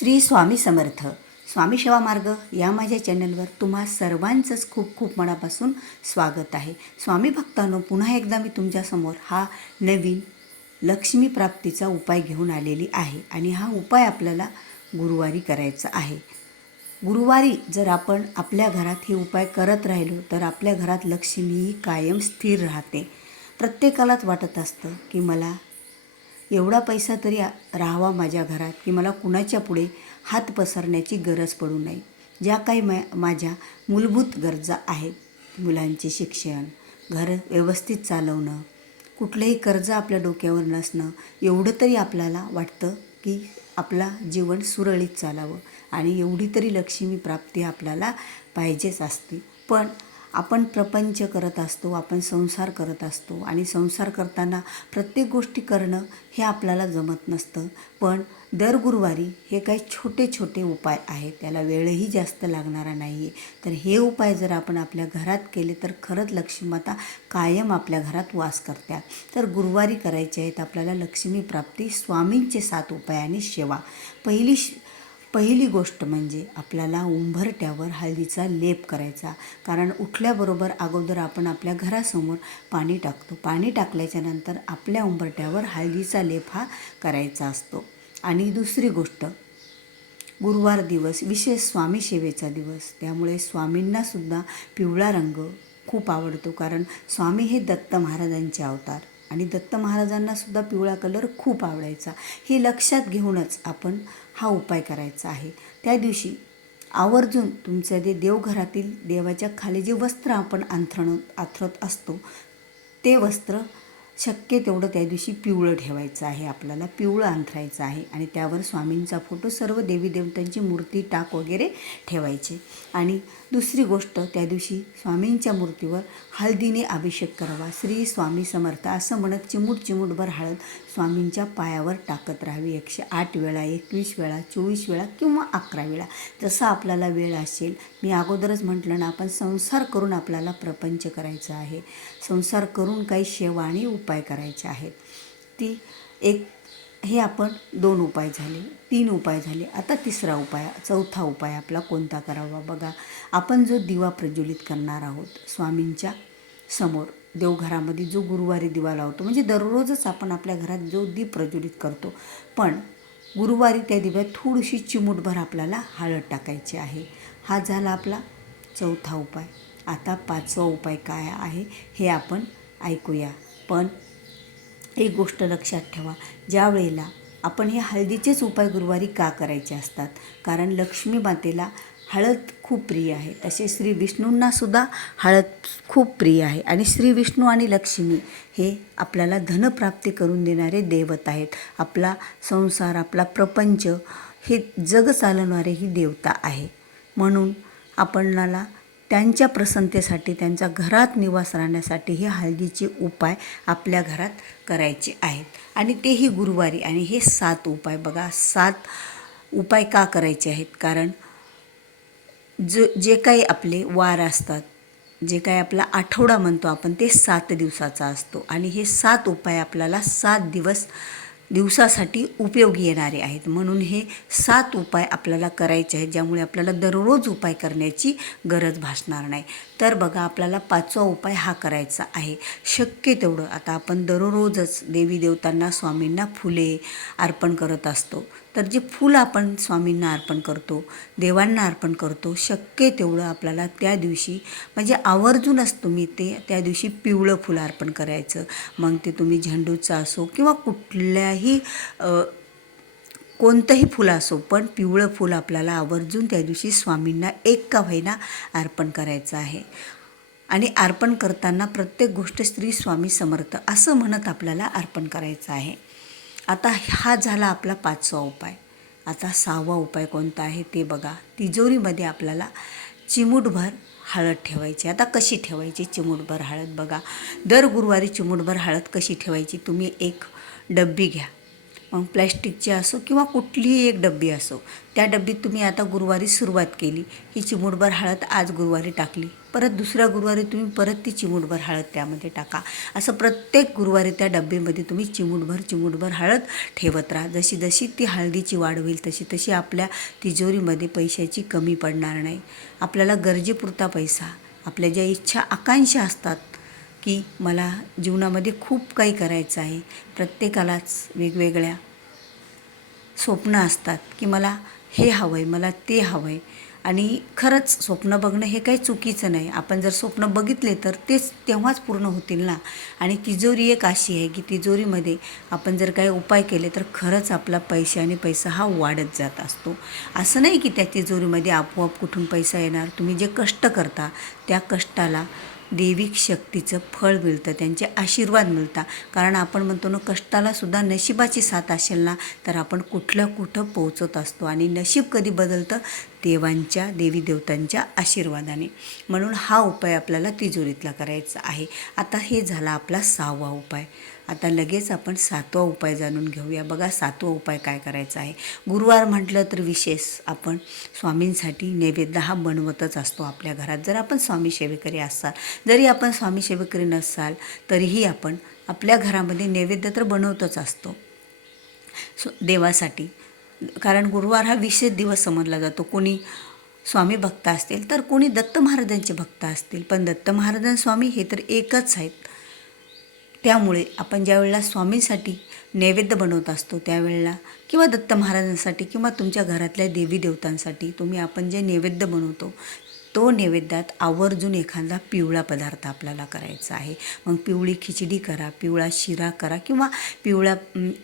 श्री स्वामी समर्थ. स्वामी सेवा मार्ग या माझ्या चॅनलवर तुम्हा सर्वांचंच खूप खूप मनापासून स्वागत आहे. स्वामी भक्तांनो, पुन्हा एकदा मी तुमच्यासमोर हा नवीन लक्ष्मी प्राप्तीचा उपाय घेऊन आलेली आहे आणि हा उपाय आपल्याला गुरुवारी करायचा आहे. गुरुवारी जर आपण आपल्या घरात हे उपाय करत राहिलो तर आपल्या घरात लक्ष्मी कायम स्थिर राहते. प्रत्येकालाच वाटत असतं की मला एवढा पैसा तरी राहावा माझ्या घरात की मला कुणाच्या पुढे हात पसरण्याची गरज पडू नये. ज्या काही माझ्या मूलभूत गरजा आहेत, मुलांचे शिक्षण, घर व्यवस्थित चालवणं, कुठलंही कर्ज आपल्या डोक्यावर नसणं, एवढं तरी आपल्याला वाटतं की आपला जीवन सुरळीत चालावं आणि एवढी तरी लक्ष्मी प्राप्ती आपल्याला पाहिजेच असते. पण आपण प्रपंच करत असतो, आपण संसार करत असतो आणि संसार करताना प्रत्येक गोष्टी करणं हे आपल्याला जमत नसतं. पण दर गुरुवारी हे काही छोटे छोटे उपाय आहेत, त्याला वेळही जास्त लागणारा नाही आहे. तर हे उपाय जर आपण आपल्या घरात केले तर खरंच लक्ष्मीमाता कायम आपल्या घरात वास करतात. तर गुरुवारी करायचे आहेत आपल्याला लक्ष्मी प्राप्ती स्वामींचे 7 उपाय आणि सेवा. पहिली गोष्ट म्हणजे आपल्याला उंबरठ्यावर हळदीचा लेप करायचा. कारण उठल्याबरोबर अगोदर आपण आपल्या घरासमोर पाणी टाकतो. पाणी टाकल्याच्यानंतर आपल्या उंबरठ्यावर हळदीचा लेप हा करायचा असतो. आणि दुसरी गोष्ट, गुरुवार दिवस विशेष स्वामी सेवेचा दिवस, त्यामुळे स्वामींनासुद्धा पिवळा रंग खूप आवडतो. कारण स्वामी हे दत्त महाराजांचे अवतार आणि दत्त महाराजांनासुद्धा पिवळा कलर खूप आवडायचा. हे लक्षात घेऊनच आपण हा उपाय करायचा आहे. त्या दिवशी आवर्जून तुमचं देवघरातील देवाच्या खाली जे वस्त्र आपण अंथरत असतो ते वस्त्र शक्य तेवढं त्या दिवशी पिवळं ठेवायचं आहे. आपल्याला पिवळं अंथरायचं आहे आणि त्यावर स्वामींचा फोटो, सर्व देवी देवतांची मूर्ती, टाक वगैरे ठेवायचे. आणि दुसरी गोष्ट, त्या दिवशी स्वामींच्या मूर्तीवर हळदीने अभिषेक करावा. श्री स्वामी समर्थ असं म्हणत चिमूटभर हळद स्वामींच्या पायावर टाकत राहावी. 108 वेळा, 21 वेळा, 24 वेळा किंवा 11 वेळा, जसं आपल्याला वेळ असेल. मी अगोदरच म्हटलं ना, आपण संसार करून आपल्याला प्रपंच करायचा आहे. संसार करून काही सेवा आणि उपाय करायचे आहेत. हे आपण 2 उपाय झाले, 3 उपाय झाले. आता तिसरा उपाय, चौथा उपाय आपला कोणता करावा बघा. आपण जो दिवा प्रज्वलित करणार आहोत स्वामींच्या समोर देवघरामध्ये, जो गुरुवारी दिवा लावतो, म्हणजे दररोजच आपण आपल्या घरात जो दीप प्रज्वलित करतो, पण गुरुवारी त्या दिव्यात थोडीशी चिमूटभर आपल्याला हळद टाकायची आहे. हा झाला आपला चौथा उपाय. आता 5वा उपाय काय आहे हे आपण ऐकूया. पण एक गोष्ट लक्षात ठेवा, ज्या वेळेला आपण हे हळदीचेच उपाय गुरुवारी का करायचे असतात, कारण लक्ष्मी मातेला हळद खूप प्रिय आहे. तसे श्री विष्णूंनासुद्धा हळद खूप प्रिय आहे आणि श्री विष्णू आणि लक्ष्मी हे आपल्याला धनप्राप्ती करून देणारे दैवत आहेत. आपला संसार, आपला प्रपंच, हे जग चालवणारे ही देवता आहे. म्हणून आपणाला त्यांच्या प्रसन्नतेसाठी, त्यांच्या घरात निवास राहण्यासाठी हे हळदीचे उपाय आपल्या घरात करायचे आहेत आणि तेही गुरुवारी. आणि हे 7 उपाय बघा, 7 उपाय का करायचे आहेत, कारण जे काही आपले वार असतात, जे काही आपला आठवडा म्हणतो आपण, ते 7 दिवसाचा असतो आणि हे 7 उपाय आपल्याला 7 दिवसासाठी उपयोगी येणारे आहेत. म्हणून हे 7 उपाय आपल्याला करायचे आहेत, ज्यामुळे आपल्याला दररोज उपाय करण्याची गरज भासणार नाही. तर बघा, आपल्याला 5वा उपाय हा करायचा आहे. शक्य तेवढं आता आपण दररोजच देवी देवतांना, स्वामींना फुले अर्पण करत असतो. तर जे फूल आपण स्वामींना अर्पण करतो, देवांना अर्पण करतो, शक्य तेवढं आपल्याला त्या दिवशी, म्हणजे आवर्जूनच तुम्ही त्या दिवशी पिवळं फुल अर्पण करायचं. मग ते तुम्ही झेंडूचं असो किंवा कुठल्याही कोणतंही फुल असो, पण पिवळं फूल आपल्याला आवर्जून त्या दिवशी स्वामींना एक का होईना अर्पण करायचं आहे. आणि अर्पण करताना प्रत्येक गोष्ट श्री स्वामी समर्थ असं म्हणत आपल्याला अर्पण करायचं आहे. आता हा झाला आपला 5वा उपाय. आता 6वा उपाय कोणता आहे ते बघा. तिजोरीमध्ये आपल्याला चिमूटभर हळद ठेवायची. आता कशी ठेवायची चिमूटभर हळद बघा. दर गुरुवारी चिमूटभर हळद कशी ठेवायची, तुम्ही एक डब्बी घ्या, मग प्लॅस्टिकची असो किंवा कुठलीही एक डब्बी असो, त्या डब्बीत तुम्ही आता गुरुवारी सुरुवात केली, ही चिमूटभर हळद आज गुरुवारी टाकली, परत दुसऱ्या गुरुवारी तुम्ही परत ती चिमूटभर हळद त्यामध्ये टाका. असं प्रत्येक गुरुवारी त्या डब्बेमध्ये तुम्ही चिमूटभर हळद ठेवत राहा. जशी जशी ती हळदीची वाढ होईल तशी तशी आपल्या तिजोरीमध्ये पैशाची कमी पडणार नाही. आपल्याला गरजेपुरता पैसा, आपल्या ज्या इच्छा आकांक्षा असतात की मला जीवनामध्ये खूप काही करायचं आहे, प्रत्येकालाच वेगवेगळ्या स्वप्न असतात की मला हे हवं आहे, मला ते हवं आहे. आणि खरंच स्वप्न बघणं हे काही चुकीचं नाही. आपण जर स्वप्न बघितले तर तेच तेव्हाच पूर्ण होतील ना. आणि तिजोरी एक अशी आहे की तिजोरीमध्ये आपण जर काही उपाय केले तर खरंच आपला पैशाने पैसा हा वाढत जात असतो. असं नाही की त्या तिजोरीमध्ये आपोआप कुठून पैसा येणार. तुम्ही जे कष्ट करता त्या कष्टाला देविक शक्तीचं फळ मिळतं, त्यांचे आशीर्वाद मिळतात. कारण आपण म्हणतो ना, कष्टालासुद्धा नशिबाची साथ असेल ना तर आपण कुठं पोहोचत असतो. आणि नशीब कधी बदलतं? देवी देवतांच्या आशीर्वादाने. म्हणून हा उपाय आपल्याला तिजोरीतला करायचा आहे. आता हे झाला आपला 6वा उपाय. आता लगेच आपण 7वा उपाय जाणून घेऊया. बघा 7वा उपाय काय करायचा आहे. गुरुवार म्हटलं तर विशेष आपण स्वामींसाठी नैवेद्य हा बनवतच असतो आपल्या घरात. जर आपण स्वामी सेवेकरी असाल, जरी आपण स्वामी सेवेकरी नसाल तरीही आपण आपल्या घरामध्ये नैवेद्य तर बनवतच असतो देवासाठी. कारण गुरुवार हा विशेष दिवस समजला जातो. कोणी स्वामी भक्त असतील तर कोणी दत्त महाराजांचे भक्त असतील, पण दत्त महाराज स्वामी हे तर एकच आहेत. त्यामुळे आपण ज्या वेळेला स्वामींसाठी नैवेद्य बनवत असतो त्यावेळेला, किंवा दत्त महाराजांसाठी किंवा तुमच्या घरातल्या देवी देवतांसाठी आपण जे नैवेद्य बनवतो तो नैवेद्यात आवर्जून एखादा पिवळा पदार्थ आपल्याला करायचा आहे. मग पिवळी खिचडी करा, पिवळा शिरा करा, किंवा पिवळा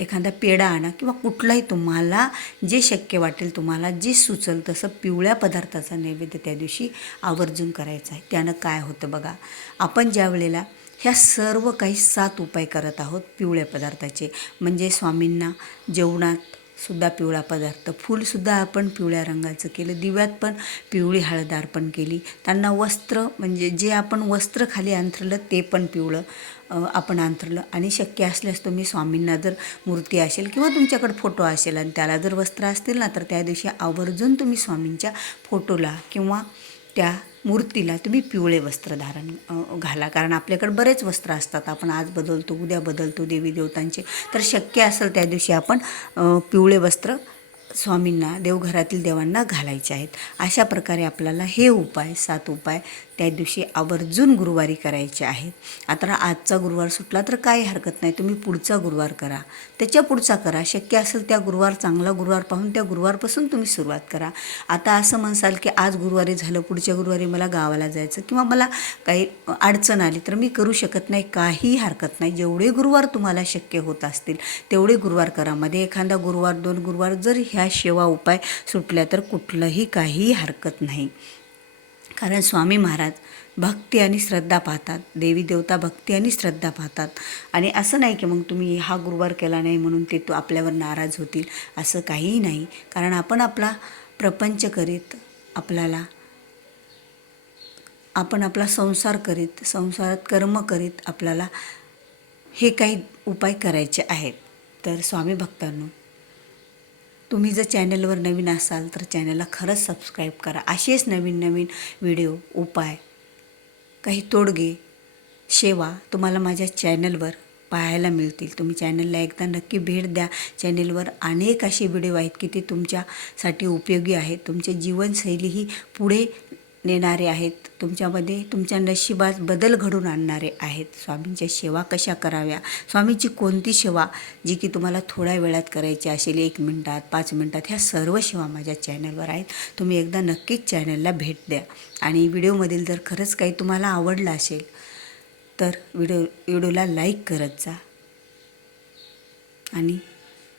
एखादा पेढा आणा, किंवा कुठलाही तुम्हाला जे शक्य वाटेल, तुम्हाला जे सुचल तसं पिवळ्या पदार्थाचा नैवेद्य त्या दिवशी आवर्जून करायचा आहे. त्यानं काय होतं बघा, आपण ज्या वेळेला ह्या सर्व काही 7 उपाय करत आहोत पिवळ्या पदार्थाचे, म्हणजे स्वामींना जेवणात सुद्धा पिवळा पदार्थ, फूलसुद्धा आपण पिवळ्या रंगाचं केलं, दिव्यात पण पिवळी हळद अर्पण केली, त्यांना वस्त्र म्हणजे जे आपण वस्त्र खाली अंथरलं ते पण पिवळं आपण अंथरलं. आणि शक्य असल्यास तुम्ही स्वामींना जर मूर्ती असेल किंवा तुमच्याकडे फोटो असेल आणि त्याला जर वस्त्र असतील ना तर त्या दिवशी आवर्जून तुम्ही स्वामींच्या फोटोला किंवा त्या मूर्तीला तुम्ही पिवळे वस्त्र घाला. कारण आपल्याकडे बरेच वस्त्र असतात, आपण आज बदलतो उद्या बदलतो देवी देवतांचे. तर शक्य असेल त्या दिवशी आपण पिवळे वस्त्र स्वामींना, देवघरातील देवांना घालायचे आहेत. अशा प्रकारे आपल्याला हे उपाय 7 उपाय त्या दिवशी आवर्जून गुरुवारी करायचे आहेत. आता आजचा गुरुवार सुटला तर काही हरकत नाही, तुम्ही पुढचा गुरुवार करा, त्याच्या पुढचा करा. शक्य असेल त्या गुरुवार, चांगला गुरुवार पाहून त्या गुरुवारपासून तुम्ही सुरुवात करा. आता असं म्हणसाल की आज गुरुवारी झालं, पुढच्या गुरुवारी मला गावाला जायचं किंवा मला काही अडचण आली तर मी करू शकत नाही, काही हरकत नाही. जेवढे गुरुवार तुम्हाला शक्य होत असतील तेवढे गुरुवार करा. मध्ये एखादा गुरुवार 2 गुरुवार जर ह्या सेवा उपाय सुटल्या तर कुठलंही काही हरकत नाही. कारण स्वामी महाराज भक्ती आणि श्रद्धा पाहतात, देवी देवता भक्ती आणि श्रद्धा पाहतात. आणि असं नाही की मग तुम्ही हा गुरुवार केला नाही म्हणून ते आपल्यावर नाराज होतील, असं काहीही नाही. कारण आपण आपला प्रपंच करीत, आपण आपला संसार करीत, संसारात कर्म करीत आपल्याला हे काही उपाय करायचे आहेत. तर स्वामी भक्तांनो, तुम्ही जर चॅनलवर नवीन असाल तर चॅनलला खरंच सबस्क्राईब करा. असेच नवीन नवीन व्हिडिओ, उपाय, काही तोडगे, सेवा तुम्हाला माझ्या चॅनलवर पाहायला मिळतील. तुम्ही चॅनलला एकदा नक्की भेट द्या. चॅनलवर अनेक असे व्हिडिओ आहेत की ते तुमच्यासाठी उपयोगी आहेत, तुमची जीवनशैली ही पुढे नेणारे आहेत, तुमच्यामध्ये तुमच्या नशिबात बदल घडून आणणारे आहेत. स्वामींच्या सेवा कशा कराव्या, स्वामींची कोणती सेवा जी की तुम्हाला थोड्या वेळात करायची असेल, 1 मिनिटात 5 मिनिटात, ह्या सर्व सेवा माझ्या चॅनलवर आहेत. तुम्ही एकदा नक्कीच चॅनलला भेट द्या. आणि व्हिडिओमधील जर खरंच काही तुम्हाला आवडलं असेल तर व्हिडिओला लाईक करत जा आणि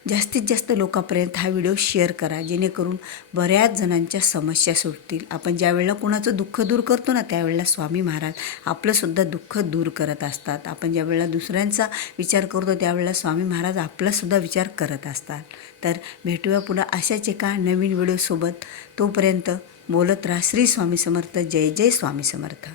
जास्तीत जास्त लोकांपर्यंत हा व्हिडिओ शेअर करा, जेणेकरून बऱ्याच जणांच्या समस्या सुटतील. आपण ज्या वेळेला कुणाचं दुःख दूर करतो ना त्यावेळेला स्वामी महाराज आपलंसुद्धा दुःख दूर करत असतात. आपण ज्या वेळेला दुसऱ्यांचा विचार करतो त्यावेळेला स्वामी महाराज आपलासुद्धा विचार करत असतात. तर भेटूया पुन्हा अशाच एका नवीन व्हिडिओसोबत. तोपर्यंत बोलत राहा. श्री स्वामी समर्थ. जय जय स्वामी समर्थ.